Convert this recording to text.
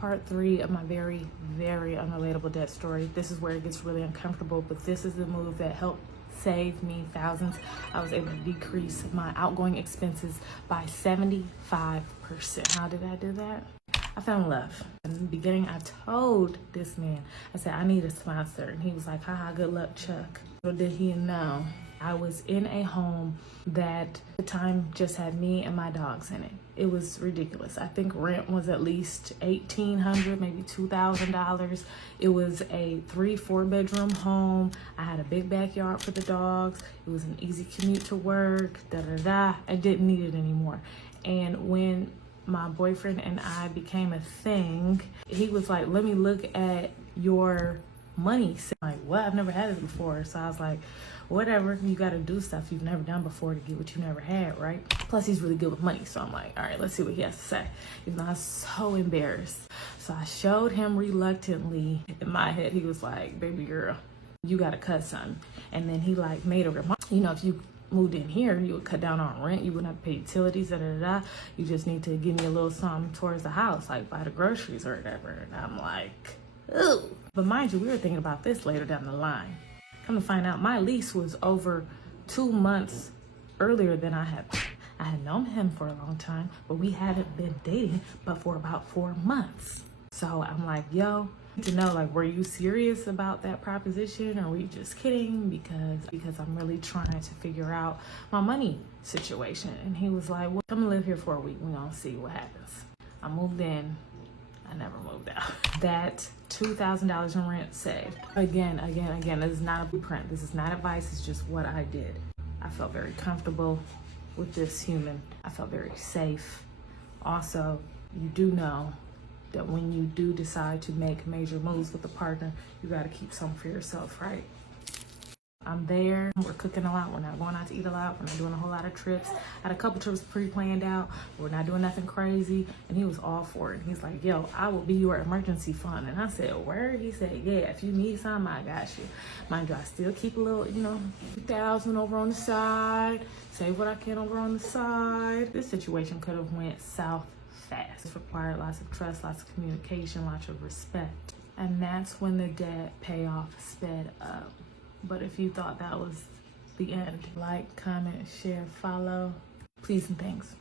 part 3 of my very, very unrelatable debt story. This is where it gets really uncomfortable, but this is the move that helped save me thousands. I was able to decrease my outgoing expenses by 75%. How did I do that? I fell in love. In the beginning, I told this man, I said, I need a sponsor. And he was like, haha, good luck, Chuck. Little did he know, I was in a home that at the time just had me and my dogs in it. It was ridiculous. I think rent was at least $1,800, maybe $2,000. It was a 3-4 bedroom home. I had a big backyard for the dogs. It was an easy commute to work, I didn't need it anymore. And when my boyfriend and I became a thing, he was like, let me look at your money. I'm like, what? I've never had this before. So I was like, whatever, you got to do stuff you've never done before to get what you never had, right? Plus he's really good with money. So I'm like, all right, let's see what he has to say. Even though I was so embarrassed. So I showed him reluctantly. In my head, he was like, baby girl, you got to cut something. And then he like made a remark, you know, if you moved in here, you would cut down on rent, you wouldn't have to pay utilities, You just need to give me a little something towards the house, like buy the groceries or whatever. And I'm like, ooh. But mind you, we were thinking about this later down the line. Come to find out, my lease was over 2 months earlier than I had known him for a long time, but we hadn't been dating but for about 4 months. So I'm like, yo, to know, like, were you serious about that proposition, or were you just kidding? Because I'm really trying to figure out my money situation. And he was like, well, come and live here for a week. We're gonna see what happens. I moved in. I never moved out. That $2,000 in rent saved. Again, this is not a blueprint. This is not advice. It's just what I did. I felt very comfortable with this human. I felt very safe. Also, you do know that when you do decide to make major moves with a partner, you got to keep some for yourself, right? I'm there. We're cooking a lot. We're not going out to eat a lot. We're not doing a whole lot of trips. I had a couple trips pre-planned out. We're not doing nothing crazy. And he was all for it. He's like, yo, I will be your emergency fund. And I said, where? He said, yeah, if you need something, I got you. Mind you, I still keep a little, 2,000 over on the side. Save what I can over on the side. This situation could have went south fast. It required lots of trust, lots of communication, lots of respect. And that's when the debt payoff sped up. But if you thought that was the end, like, comment, share, follow, please and thanks.